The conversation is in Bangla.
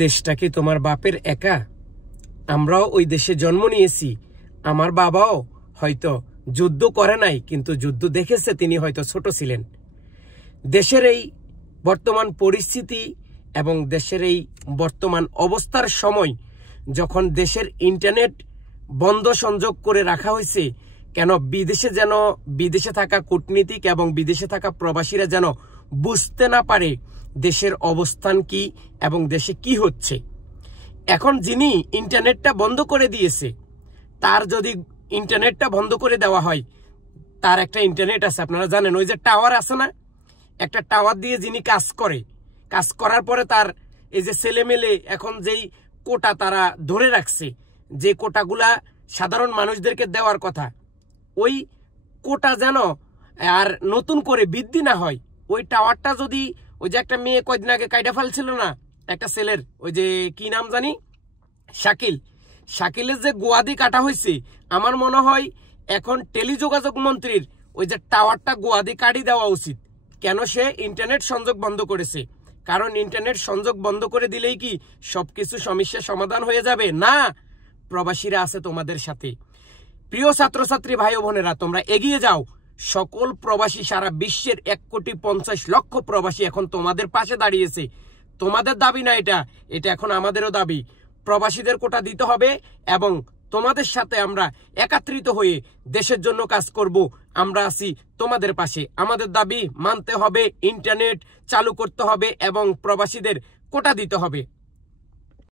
দেশটা কি তোমার বাপের একা? আমরাও ওই দেশে জন্ম নিয়েছি। আমার বাবাও হয়তো যুদ্ধ করে নাই, কিন্তু যুদ্ধ দেখেছে, তিনি হয়তো ছোট ছিলেন। দেশের এই বর্তমান পরিস্থিতি এবং দেশের এই বর্তমান অবস্থার সময় যখন দেশের ইন্টারনেট বন্ধ সংযোগ করে রাখা হয়েছে, কেন বিদেশে থাকা কূটনীতিক এবং বিদেশে থাকা প্রবাসীরা যেন বুঝতে না পারে দেশের অবস্থান কি এবং দেশে কি হচ্ছে। এখন যিনি ইন্টারনেটটা বন্ধ করে দিয়েছে, তার যদি ইন্টারনেটটা বন্ধ করে দেওয়া হয়, তার একটা ইন্টারনেট আছে, আপনারা জানেন, ওই যে টাওয়ার আছে না, একটা টাওয়ার দিয়ে যিনি কাজ করার পরে তার এই যে ছেলেমেলে এখন যেই কোটা তারা ধরে রাখছে, যে কোটাগুলা সাধারণ মানুষদেরকে দেওয়ার কথা, ওই কোটা যেন আর নতুন করে বৃদ্ধি না হয়। ওই টাওয়ারটা যদি, ওই যে একটা মেয়ে কয়দিন আগে কাইডা ফেলছিল না, একটা ছেলের, ওই যে কি নাম জানি, শাকিলের যে গোয়াদি কাটা হয়েছে, আমার মনে হয় এখন টেলিযোগাযোগ মন্ত্রীর ওই যে টাওয়ারটা গোয়াদি কাটি দেওয়া উচিত। কেন? সে ইন্টারনেট সংযোগ বন্ধ করেছে। কারণ ইন্টারনেট সংযোগ বন্ধ করে দিলেই কি সবকিছু সমস্যার সমাধান হয়ে যাবে? না, প্রবাসীরা আছে তোমাদের সাথে। প্রিয় ছাত্রছাত্রী ভাই বোনেরা, তোমরা এগিয়ে যাও। সকল প্রবাসী, সারা বিশ্বের 1,50,00,000 প্রবাসী এখন তোমাদের পাশে দাঁড়িয়েছে। তোমাদের দাবি না এটা এখন আমাদেরও দাবি। প্রবাসীদের কোটা দিতে হবে এবং তোমাদের সাথে আমরা একত্রিত হয়ে দেশের জন্য কাজ করব। আমরা আছি তোমাদের পাশে। আমাদের দাবি মানতে হবে, ইন্টারনেট চালু করতে হবে এবং প্রবাসীদের কোটা দিতে হবে।